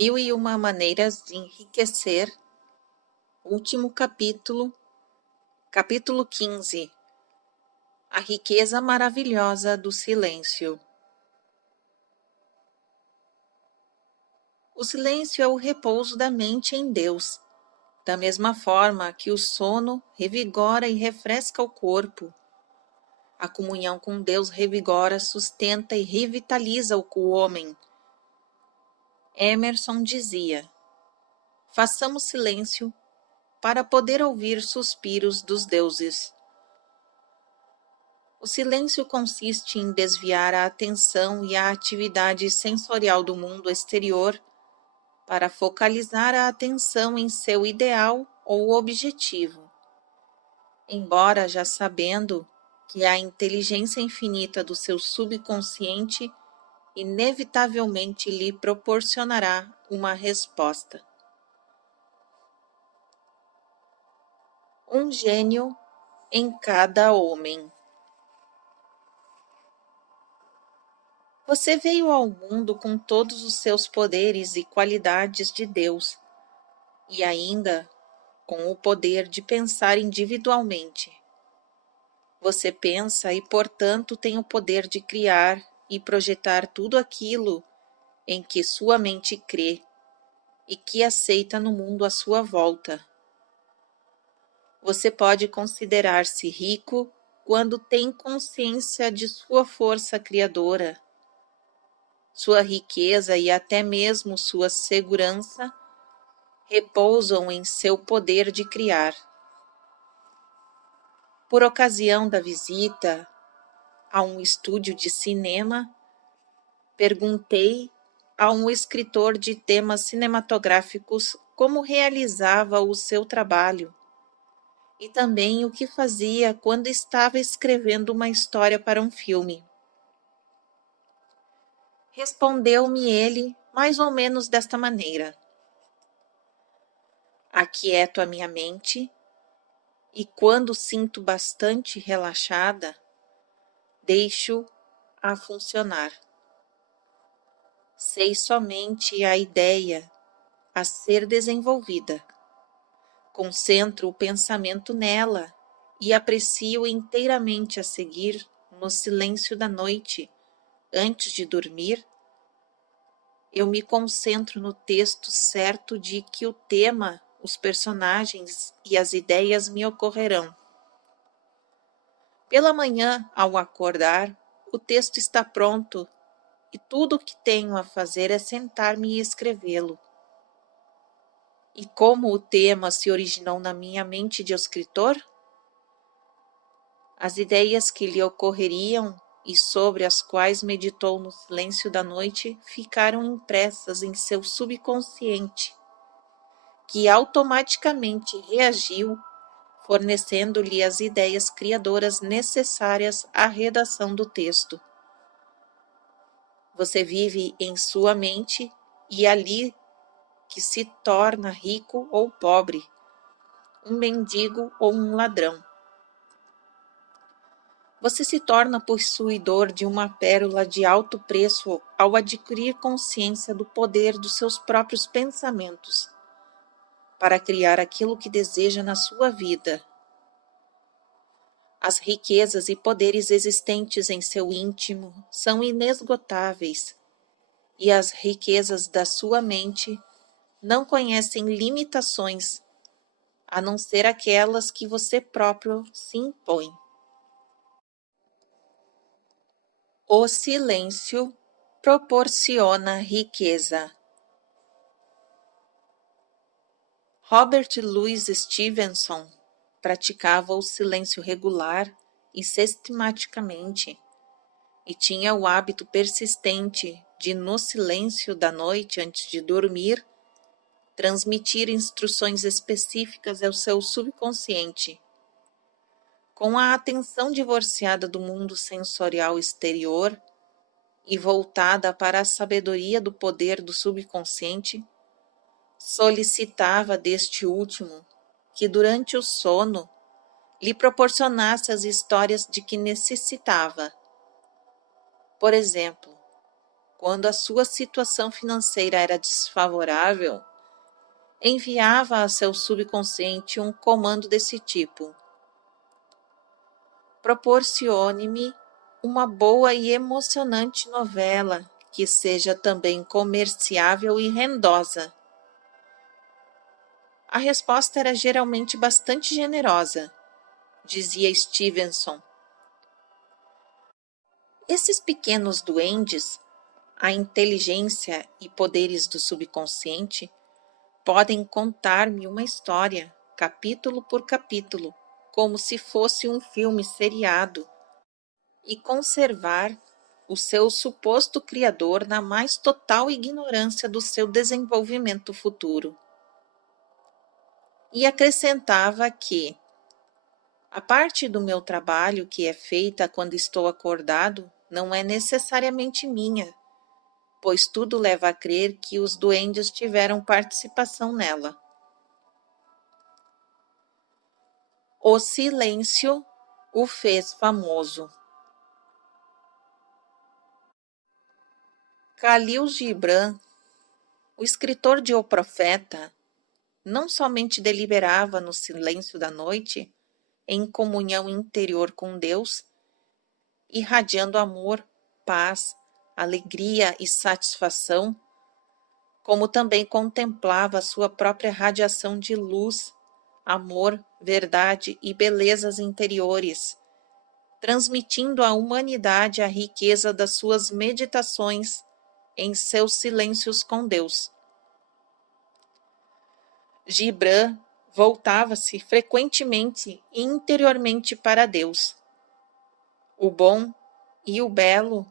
Mil e uma maneiras de enriquecer. Último capítulo, capítulo 15. A riqueza maravilhosa do silêncio. O silêncio é o repouso da mente em Deus, da mesma forma que o sono revigora e refresca o corpo. A comunhão com Deus revigora, sustenta e revitaliza o homem. Emerson dizia: façamos silêncio para poder ouvir suspiros dos deuses. O silêncio consiste em desviar a atenção e a atividade sensorial do mundo exterior para focalizar a atenção em seu ideal ou objetivo. Embora já sabendo que a inteligência infinita do seu subconsciente inevitavelmente lhe proporcionará uma resposta. Um gênio em cada homem. Você veio ao mundo com todos os seus poderes e qualidades de Deus, e ainda com o poder de pensar individualmente. Você pensa e, portanto, tem o poder de criar e projetar tudo aquilo em que sua mente crê e que aceita no mundo à sua volta. Você pode considerar-se rico quando tem consciência de sua força criadora. Sua riqueza e até mesmo sua segurança repousam em seu poder de criar. Por ocasião da visita a um estúdio de cinema, perguntei a um escritor de temas cinematográficos como realizava o seu trabalho e também o que fazia quando estava escrevendo uma história para um filme. Respondeu-me ele mais ou menos desta maneira: aquieto a minha mente e, quando sinto bastante relaxada, deixo-a funcionar. Sei somente a ideia a ser desenvolvida. Concentro o pensamento nela e aprecio inteiramente a seguir no silêncio da noite, antes de dormir. Eu me concentro no texto certo de que o tema, os personagens e as ideias me ocorrerão. Pela manhã, ao acordar, o texto está pronto e tudo o que tenho a fazer é sentar-me e escrevê-lo. E como o tema se originou na minha mente de escritor? As ideias que lhe ocorreriam e sobre as quais meditou no silêncio da noite ficaram impressas em seu subconsciente, que automaticamente reagiu, fornecendo-lhe as ideias criadoras necessárias à redação do texto. Você vive em sua mente e ali que se torna rico ou pobre, um mendigo ou um ladrão. Você se torna possuidor de uma pérola de alto preço ao adquirir consciência do poder dos seus próprios pensamentos para criar aquilo que deseja na sua vida. As riquezas e poderes existentes em seu íntimo são inesgotáveis, e as riquezas da sua mente não conhecem limitações, a não ser aquelas que você próprio se impõe. O silêncio proporciona riqueza. Robert Louis Stevenson praticava o silêncio regular e sistematicamente, e tinha o hábito persistente de, no silêncio da noite antes de dormir, transmitir instruções específicas ao seu subconsciente. Com a atenção divorciada do mundo sensorial exterior e voltada para a sabedoria do poder do subconsciente, solicitava deste último que, durante o sono, lhe proporcionasse as histórias de que necessitava. Por exemplo, quando a sua situação financeira era desfavorável, enviava a seu subconsciente um comando desse tipo: proporcione-me uma boa e emocionante novela que seja também comerciável e rendosa. A resposta era geralmente bastante generosa, dizia Stevenson. Esses pequenos duendes, a inteligência e poderes do subconsciente, podem contar-me uma história, capítulo por capítulo, como se fosse um filme seriado, e conservar o seu suposto criador na mais total ignorância do seu desenvolvimento futuro. E acrescentava que a parte do meu trabalho que é feita quando estou acordado não é necessariamente minha, pois tudo leva a crer que os duendes tiveram participação nela. O silêncio o fez famoso. Khalil Gibran, o escritor de O Profeta, não somente deliberava no silêncio da noite, em comunhão interior com Deus, irradiando amor, paz, alegria e satisfação, como também contemplava sua própria radiação de luz, amor, verdade e belezas interiores, transmitindo à humanidade a riqueza das suas meditações em seus silêncios com Deus. Gibran voltava-se frequentemente e interiormente para Deus, o bom e o belo,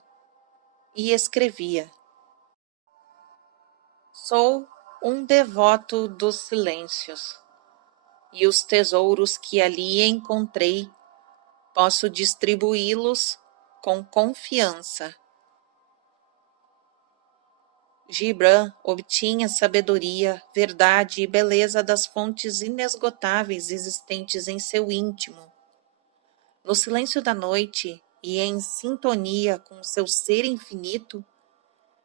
e escrevia: Sou um devoto dos silêncios, e os tesouros que ali encontrei, posso distribuí-los com confiança. Gibran obtinha sabedoria, verdade e beleza das fontes inesgotáveis existentes em seu íntimo. No silêncio da noite e em sintonia com seu ser infinito,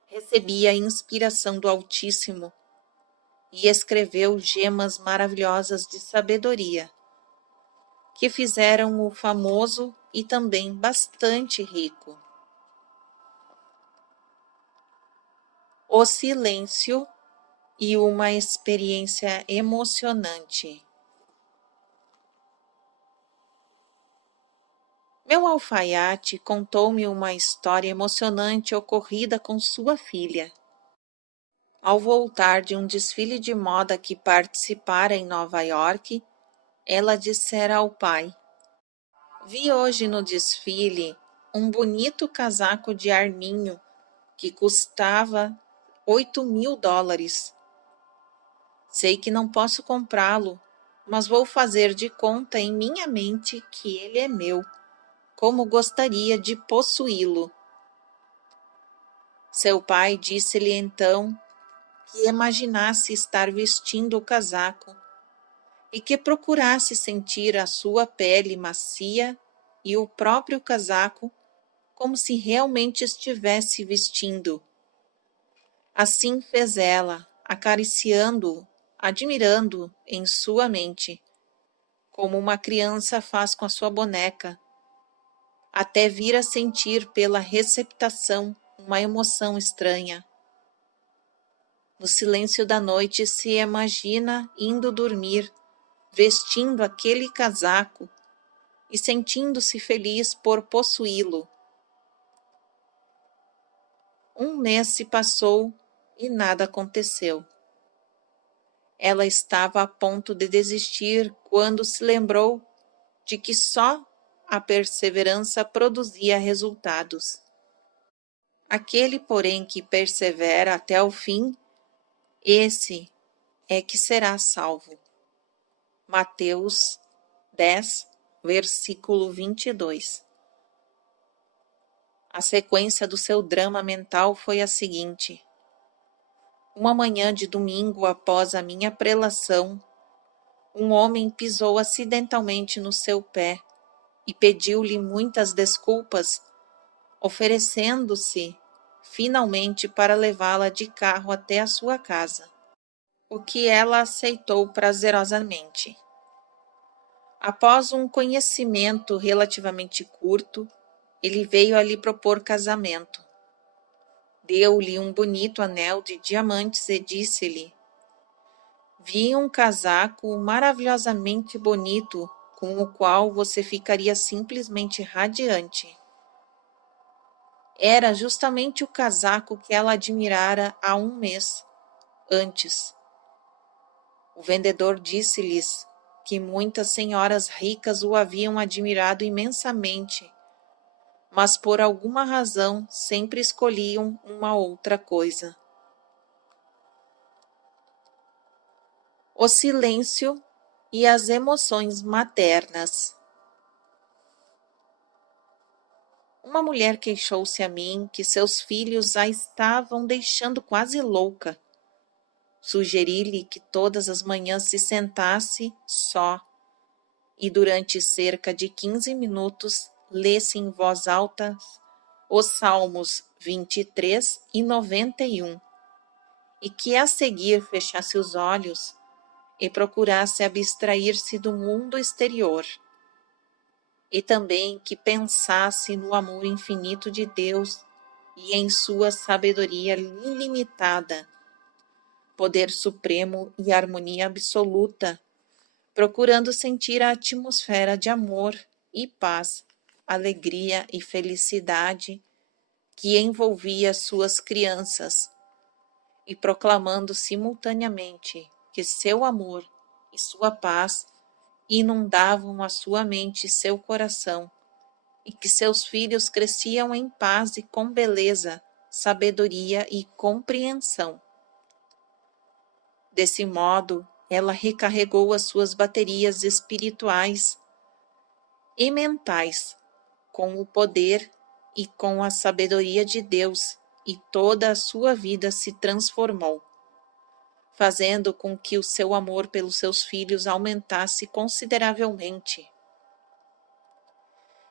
recebia a inspiração do Altíssimo e escreveu gemas maravilhosas de sabedoria, que fizeram-o famoso e também bastante rico. O silêncio e uma experiência emocionante. Meu alfaiate contou-me uma história emocionante ocorrida com sua filha. Ao voltar de um desfile de moda que participara em Nova York, ela dissera ao pai: Vi hoje no desfile um bonito casaco de arminho que custava $8.000. Sei que não posso comprá-lo, mas vou fazer de conta em minha mente que ele é meu. Como gostaria de possuí-lo. Seu pai disse-lhe então que imaginasse estar vestindo o casaco e que procurasse sentir a sua pele macia e o próprio casaco como se realmente estivesse vestindo. Assim fez ela, acariciando-o, admirando em sua mente, como uma criança faz com a sua boneca, até vir a sentir pela receptação uma emoção estranha. No silêncio da noite se imagina indo dormir, vestindo aquele casaco e sentindo-se feliz por possuí-lo. Um mês se passou e nada aconteceu. Ela estava a ponto de desistir quando se lembrou de que só a perseverança produzia resultados. Aquele, porém, que persevera até o fim, esse é que será salvo. Mateus 10, versículo 22. A sequência do seu drama mental foi a seguinte: uma manhã de domingo após a minha prelação, um homem pisou acidentalmente no seu pé e pediu-lhe muitas desculpas, oferecendo-se finalmente para levá-la de carro até a sua casa, o que ela aceitou prazerosamente. Após um conhecimento relativamente curto, ele veio a lhe propor casamento. Deu-lhe um bonito anel de diamantes e disse-lhe: vi um casaco maravilhosamente bonito, com o qual você ficaria simplesmente radiante. Era justamente o casaco que ela admirara há um mês antes. O vendedor disse-lhes que muitas senhoras ricas o haviam admirado imensamente, mas por alguma razão sempre escolhiam uma outra coisa. O silêncio e as emoções maternas. Uma mulher queixou-se a mim que seus filhos a estavam deixando quase louca. Sugeri-lhe que todas as manhãs se sentasse só e durante cerca de 15 minutos lesse em voz alta os Salmos 23 e 91 e que a seguir fechasse os olhos e procurasse abstrair-se do mundo exterior. E também que pensasse no amor infinito de Deus e em sua sabedoria ilimitada, poder supremo e harmonia absoluta, procurando sentir a atmosfera de amor e paz, alegria e felicidade que envolvia suas crianças, e proclamando simultaneamente que seu amor e sua paz inundavam a sua mente e seu coração, e que seus filhos cresciam em paz e com beleza, sabedoria e compreensão. Desse modo, ela recarregou as suas baterias espirituais e mentais com o poder e com a sabedoria de Deus, e toda a sua vida se transformou, fazendo com que o seu amor pelos seus filhos aumentasse consideravelmente.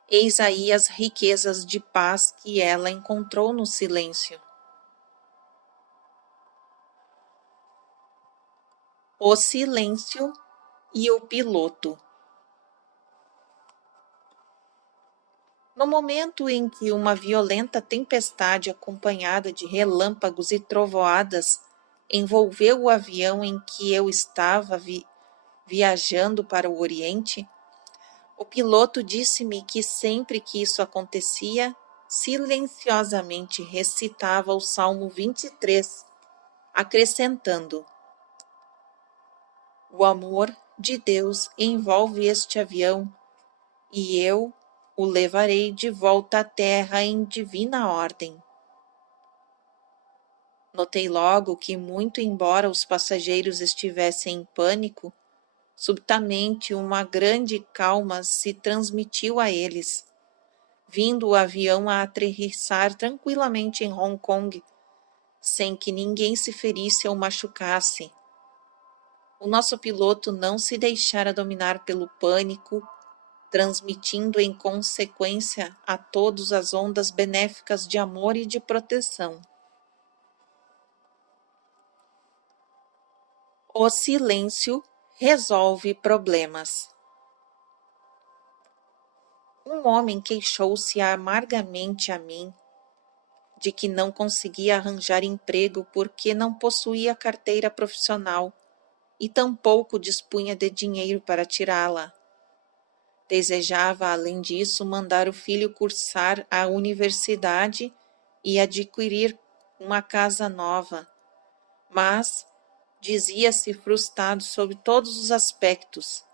Eis aí as riquezas de paz que ela encontrou no silêncio. O silêncio e o piloto. No momento em que uma violenta tempestade acompanhada de relâmpagos e trovoadas envolveu o avião em que eu estava viajando para o Oriente, o piloto disse-me que sempre que isso acontecia, silenciosamente recitava o Salmo 23, acrescentando: o amor de Deus envolve este avião e eu o levarei de volta à terra em divina ordem. Notei logo que, muito embora os passageiros estivessem em pânico, subitamente uma grande calma se transmitiu a eles, vindo o avião a aterrissar tranquilamente em Hong Kong, sem que ninguém se ferisse ou machucasse. O nosso piloto não se deixara dominar pelo pânico, transmitindo em consequência a todos as ondas benéficas de amor e de proteção. O silêncio resolve problemas. Um homem queixou-se amargamente a mim de que não conseguia arranjar emprego porque não possuía carteira profissional e tampouco dispunha de dinheiro para tirá-la. Desejava, além disso, mandar o filho cursar a universidade e adquirir uma casa nova, mas dizia-se frustrado sob todos os aspectos.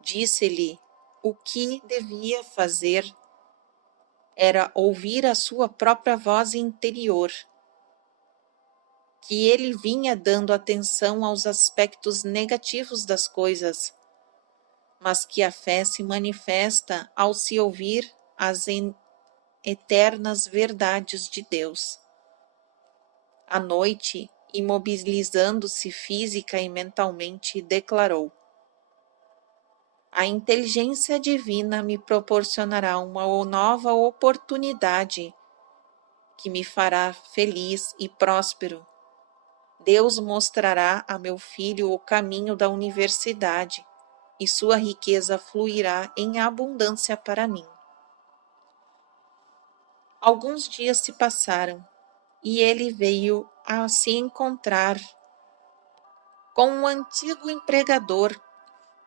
Disse-lhe o que devia fazer era ouvir a sua própria voz interior, que ele vinha dando atenção aos aspectos negativos das coisas, mas que a fé se manifesta ao se ouvir as eternas verdades de Deus. À noite, imobilizando-se física e mentalmente, declarou: a inteligência divina me proporcionará uma nova oportunidade que me fará feliz e próspero. Deus mostrará a meu filho o caminho da universidade e sua riqueza fluirá em abundância para mim. Alguns dias se passaram e ele veio a se encontrar com um antigo empregador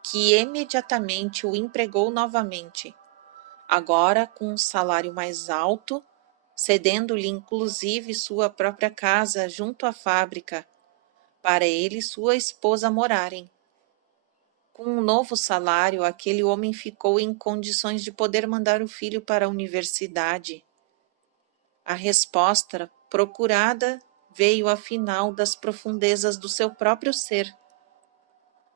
que imediatamente o empregou novamente, agora com um salário mais alto, cedendo-lhe inclusive sua própria casa junto à fábrica, para ele e sua esposa morarem. Com um novo salário, aquele homem ficou em condições de poder mandar o filho para a universidade. A resposta procurada veio afinal das profundezas do seu próprio ser,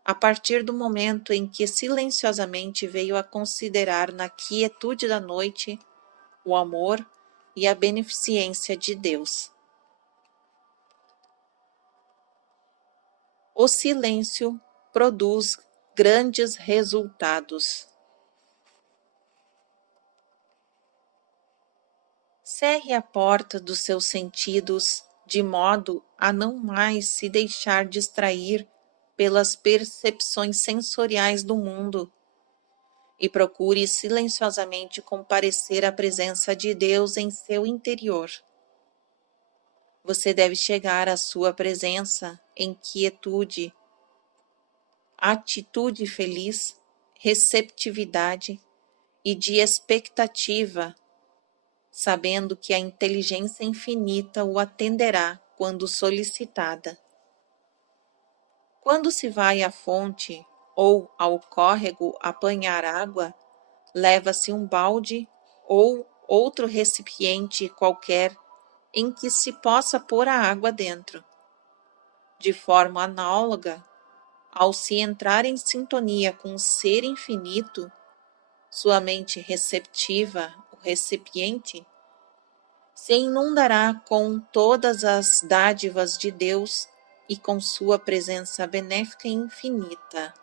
a partir do momento em que silenciosamente veio a considerar na quietude da noite o amor e a beneficência de Deus. O silêncio produz grandes resultados. Cerre a porta dos seus sentidos de modo a não mais se deixar distrair pelas percepções sensoriais do mundo e procure silenciosamente comparecer à presença de Deus em seu interior. Você deve chegar à sua presença em quietude, atitude feliz, receptividade e de expectativa, sabendo que a inteligência infinita o atenderá quando solicitada. Quando se vai à fonte ou ao córrego apanhar água, leva-se um balde ou outro recipiente qualquer em que se possa pôr a água dentro. De forma análoga, ao se entrar em sintonia com o ser infinito, sua mente receptiva, o recipiente, se inundará com todas as dádivas de Deus e com sua presença benéfica e infinita.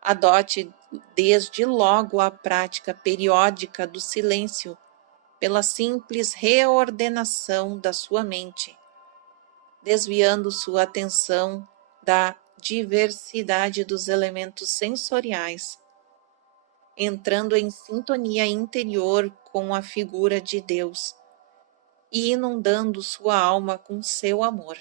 Adote desde logo a prática periódica do silêncio pela simples reordenação da sua mente, desviando sua atenção da diversidade dos elementos sensoriais, entrando em sintonia interior com a figura de Deus e inundando sua alma com seu amor.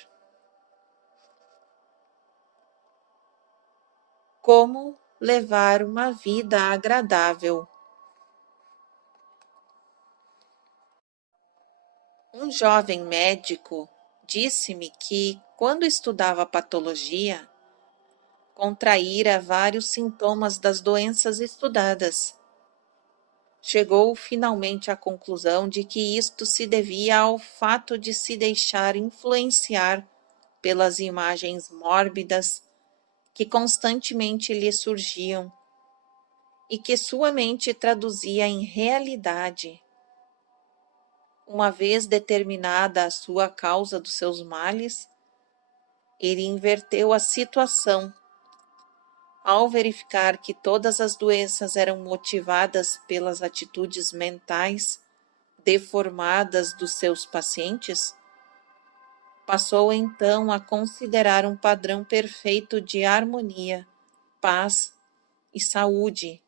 Como levar uma vida agradável? Um jovem médico disse-me que, quando estudava patologia, contraíra vários sintomas das doenças estudadas. Chegou finalmente à conclusão de que isto se devia ao fato de se deixar influenciar pelas imagens mórbidas que constantemente lhe surgiam e que sua mente traduzia em realidade. Uma vez determinada a sua causa dos seus males, ele inverteu a situação. Ao verificar que todas as doenças eram motivadas pelas atitudes mentais deformadas dos seus pacientes, passou então a considerar um padrão perfeito de harmonia, paz e saúde,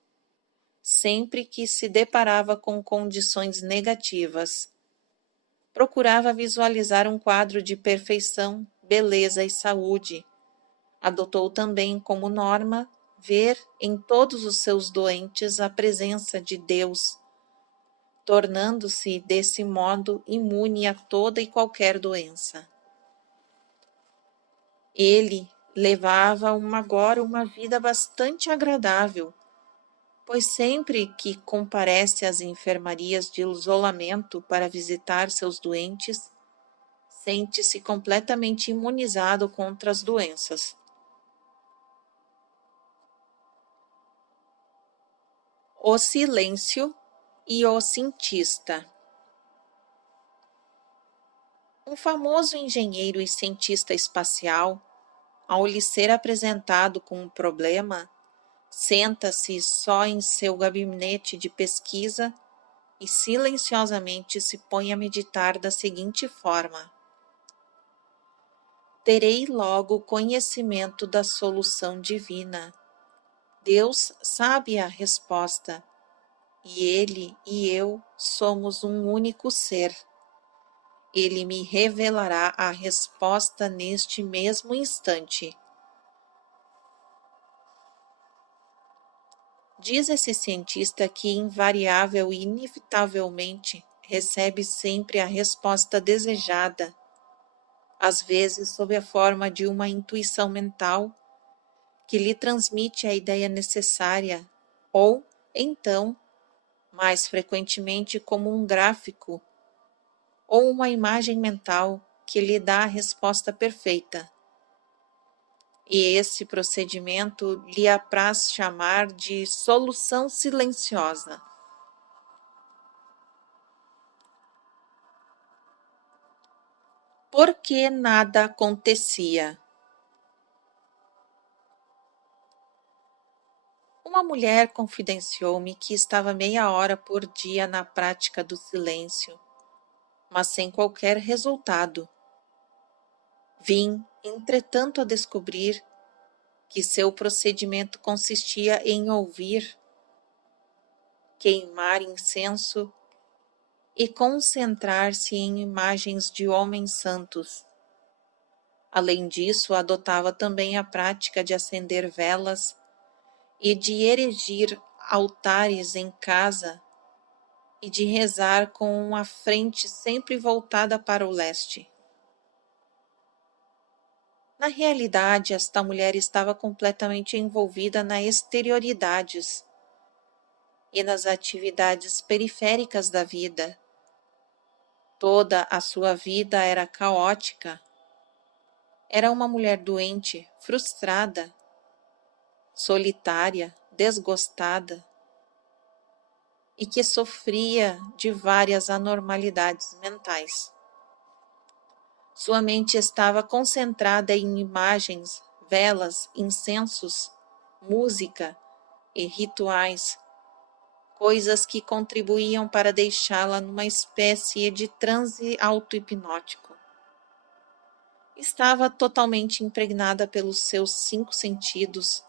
sempre que se deparava com condições negativas. Procurava visualizar um quadro de perfeição, beleza e saúde. Adotou também como norma ver em todos os seus doentes a presença de Deus, tornando-se desse modo imune a toda e qualquer doença. Ele levava agora uma vida bastante agradável, pois sempre que comparece às enfermarias de isolamento para visitar seus doentes, sente-se completamente imunizado contra as doenças. O silêncio e o cientista. Um famoso engenheiro e cientista espacial, ao lhe ser apresentado com um problema, senta-se só em seu gabinete de pesquisa e silenciosamente se põe a meditar da seguinte forma: terei logo conhecimento da solução divina. Deus sabe a resposta, e Ele e eu somos um único ser. Ele me revelará a resposta neste mesmo instante. Diz esse cientista que invariável e inevitavelmente recebe sempre a resposta desejada, às vezes sob a forma de uma intuição mental que lhe transmite a ideia necessária, ou, então, mais frequentemente como um gráfico ou uma imagem mental que lhe dá a resposta perfeita. E esse procedimento lhe apraz chamar de solução silenciosa. Porque nada acontecia. Uma mulher confidenciou-me que estava meia hora por dia na prática do silêncio, mas sem qualquer resultado. Vim, entretanto, a descobrir que seu procedimento consistia em ouvir, queimar incenso e concentrar-se em imagens de homens santos. Além disso, adotava também a prática de acender velas e de erigir altares em casa e de rezar com a frente sempre voltada para o leste. Na realidade, esta mulher estava completamente envolvida nas exterioridades e nas atividades periféricas da vida. Toda a sua vida era caótica. Era uma mulher doente, frustrada, solitária, desgostada e que sofria de várias anormalidades mentais. Sua mente estava concentrada em imagens, velas, incensos, música e rituais, coisas que contribuíam para deixá-la numa espécie de transe auto-hipnótico. Estava totalmente impregnada pelos seus 5 sentidos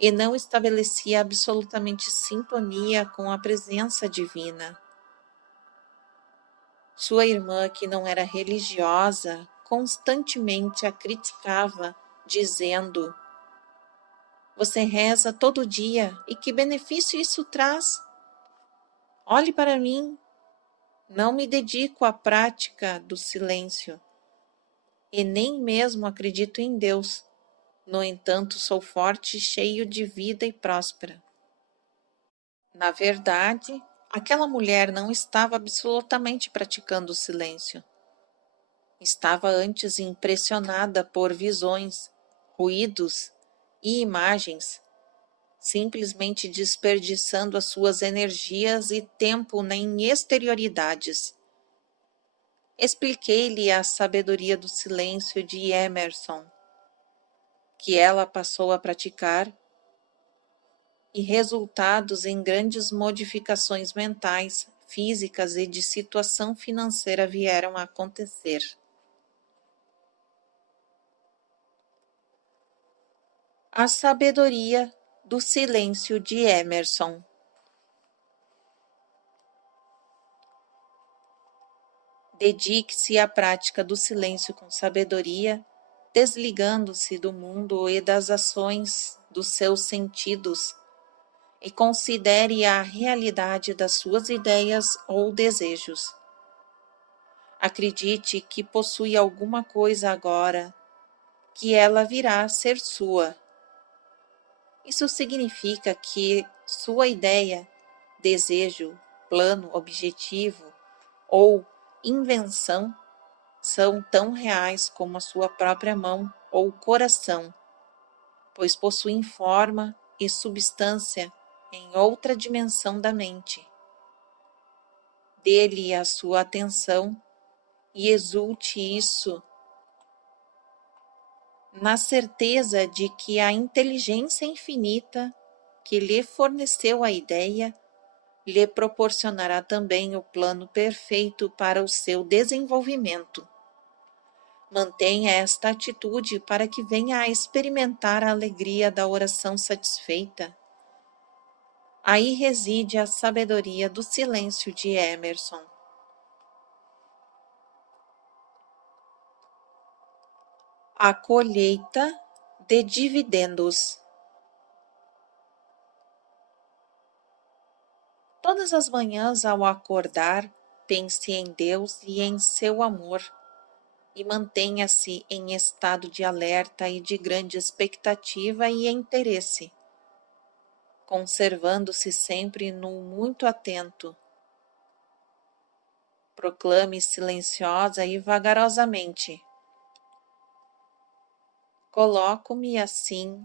e não estabelecia absolutamente sintonia com a presença divina. Sua irmã, que não era religiosa, constantemente a criticava, dizendo: "Você reza todo dia, e que benefício isso traz? Olhe para mim, não me dedico à prática do silêncio, e nem mesmo acredito em Deus. No entanto, sou forte, cheio de vida e próspera." Na verdade, aquela mulher não estava absolutamente praticando o silêncio. Estava antes impressionada por visões, ruídos e imagens, simplesmente desperdiçando as suas energias e tempo em exterioridades. Expliquei-lhe a sabedoria do silêncio de Emerson, que ela passou a praticar, e resultados em grandes modificações mentais, físicas e de situação financeira vieram a acontecer. A sabedoria do silêncio de Emerson. Dedique-se à prática do silêncio com sabedoria, desligando-se do mundo e das ações dos seus sentidos, e considere a realidade das suas ideias ou desejos. Acredite que possui alguma coisa agora, que ela virá a ser sua. Isso significa que sua ideia, desejo, plano, objetivo ou invenção são tão reais como a sua própria mão ou coração, pois possuem forma e substância em outra dimensão da mente. Dê-lhe a sua atenção e exulte isso na certeza de que a inteligência infinita que lhe forneceu a ideia lhe proporcionará também o plano perfeito para o seu desenvolvimento. Mantenha esta atitude para que venha a experimentar a alegria da oração satisfeita. Aí reside a sabedoria do silêncio de Emerson. A colheita de dividendos. Todas as manhãs ao acordar, pense em Deus e em seu amor, e mantenha-se em estado de alerta e de grande expectativa e interesse, conservando-se sempre no muito atento. Proclame silenciosa e vagarosamente: coloco-me assim,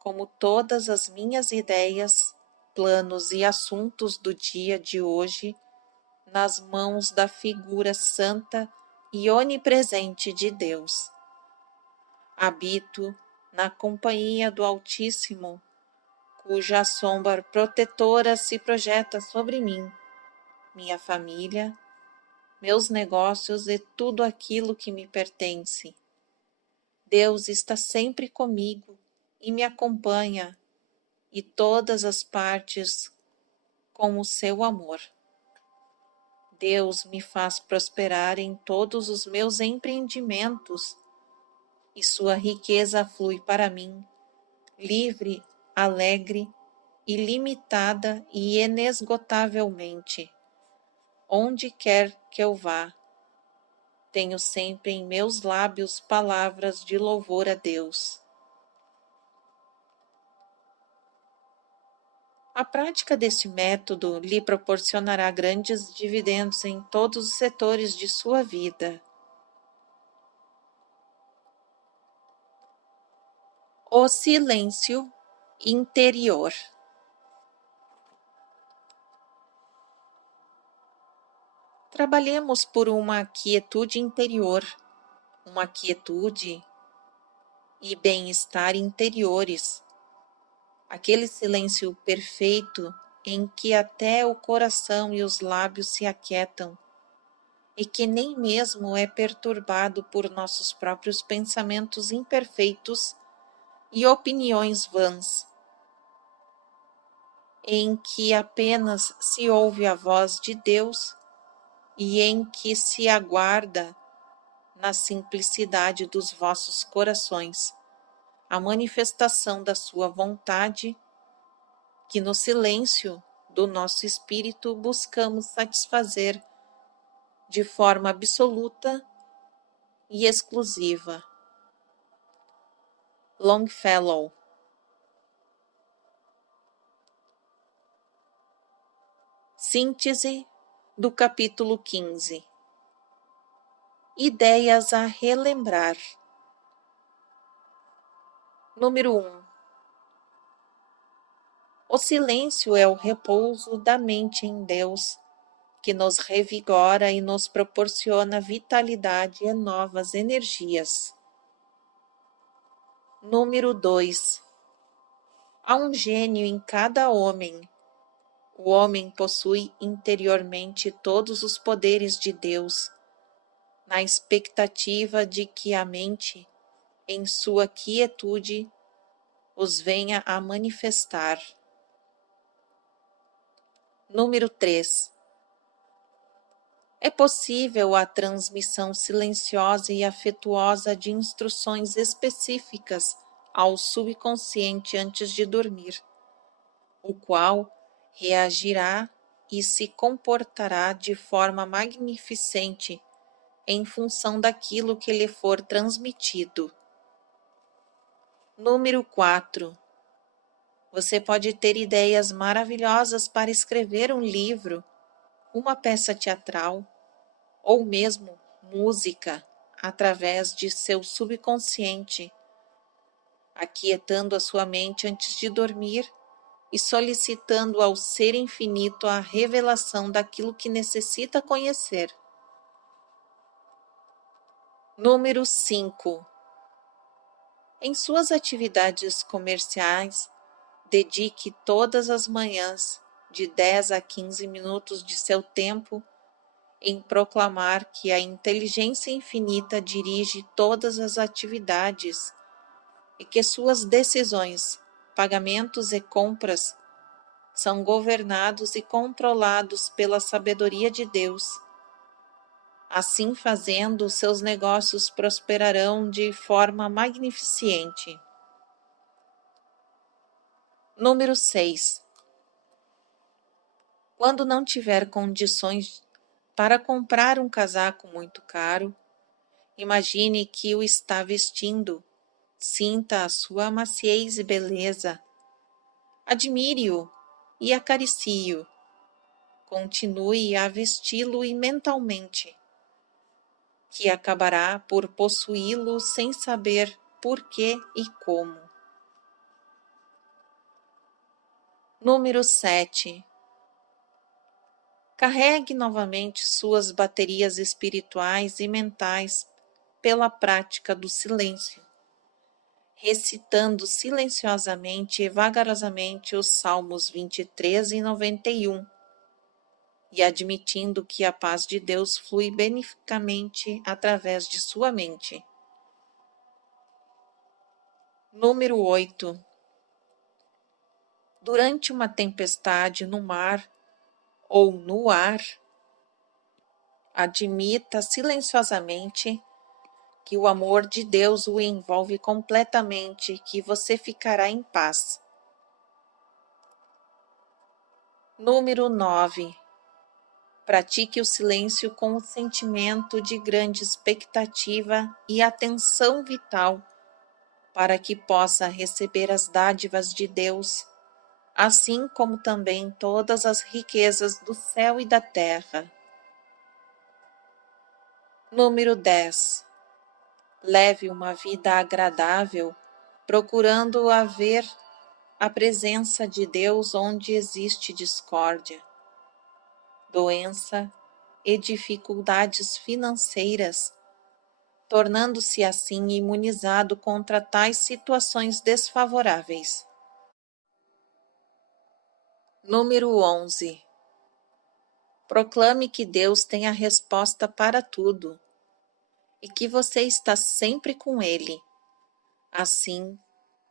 como todas as minhas ideias, planos e assuntos do dia de hoje, nas mãos da figura santa e onipresente de Deus. Habito na companhia do Altíssimo, cuja sombra protetora se projeta sobre mim, minha família, meus negócios e tudo aquilo que me pertence. Deus está sempre comigo e me acompanha, e todas as partes com o seu amor. Deus me faz prosperar em todos os meus empreendimentos, e sua riqueza flui para mim, livre, alegre, ilimitada e inesgotavelmente. Onde quer que eu vá, tenho sempre em meus lábios palavras de louvor a Deus. A prática deste método lhe proporcionará grandes dividendos em todos os setores de sua vida. O silêncio interior. Trabalhemos por uma quietude interior, uma quietude e bem-estar interiores, aquele silêncio perfeito em que até o coração e os lábios se aquietam, e que nem mesmo é perturbado por nossos próprios pensamentos imperfeitos e opiniões vãs, em que apenas se ouve a voz de Deus e em que se aguarda, na simplicidade dos vossos corações, a manifestação da sua vontade, que no silêncio do nosso espírito buscamos satisfazer de forma absoluta e exclusiva. Longfellow. Síntese do capítulo 15. Ideias a relembrar. Número 1. O silêncio é o repouso da mente em Deus, que nos revigora e nos proporciona vitalidade e novas energias. Número 2. Há um gênio em cada homem. O homem possui interiormente todos os poderes de Deus, na expectativa de que a mente, em sua quietude, os venha a manifestar. Número 3. É possível a transmissão silenciosa e afetuosa de instruções específicas ao subconsciente antes de dormir, o qual reagirá e se comportará de forma magnificente em função daquilo que lhe for transmitido. Número 4. Você pode ter ideias maravilhosas para escrever um livro, uma peça teatral, ou mesmo música, através de seu subconsciente, aquietando a sua mente antes de dormir e solicitando ao Ser Infinito a revelação daquilo que necessita conhecer. Número 5. Em suas atividades comerciais, dedique todas as manhãs de 10 a 15 minutos de seu tempo em proclamar que a inteligência infinita dirige todas as atividades e que suas decisões, pagamentos e compras são governados e controlados pela sabedoria de Deus. Assim fazendo, seus negócios prosperarão de forma magnificente. Número 6. Quando não tiver condições para comprar um casaco muito caro, imagine que o está vestindo, sinta a sua maciez e beleza, admire-o e acaricie-o, continue a vesti-lo e mentalmente, que acabará por possuí-lo sem saber por que e como. Número 7. Carregue novamente suas baterias espirituais e mentais pela prática do silêncio, recitando silenciosamente e vagarosamente os Salmos 23 e 91, e admitindo que a paz de Deus flui beneficamente através de sua mente. Número 8. Durante uma tempestade no mar ou no ar, admita silenciosamente que o amor de Deus o envolve completamente, que você ficará em paz. Número 9. Pratique o silêncio com o sentimento de grande expectativa e atenção vital para que possa receber as dádivas de Deus, assim como também todas as riquezas do céu e da terra. Número 10. Leve uma vida agradável, procurando haver a presença de Deus onde existe discórdia, doença e dificuldades financeiras, tornando-se assim imunizado contra tais situações desfavoráveis. Número 11. Proclame que Deus tem a resposta para tudo e que você está sempre com Ele. Assim,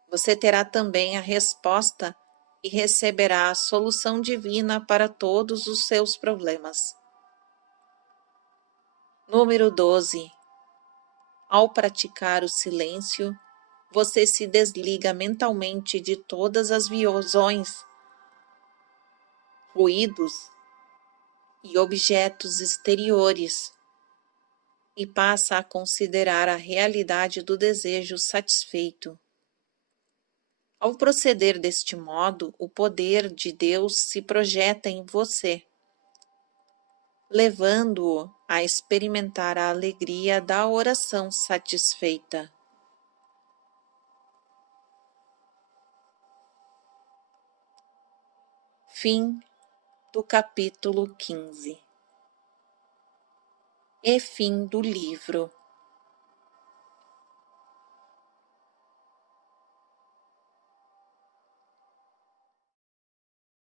você terá também a resposta e receberá a solução divina para todos os seus problemas. Número 12. Ao praticar o silêncio, você se desliga mentalmente de todas as visões, ruídos e objetos exteriores e passa a considerar a realidade do desejo satisfeito. Ao proceder deste modo, o poder de Deus se projeta em você, levando-o a experimentar a alegria da oração satisfeita. Fim do capítulo 15. E fim do livro.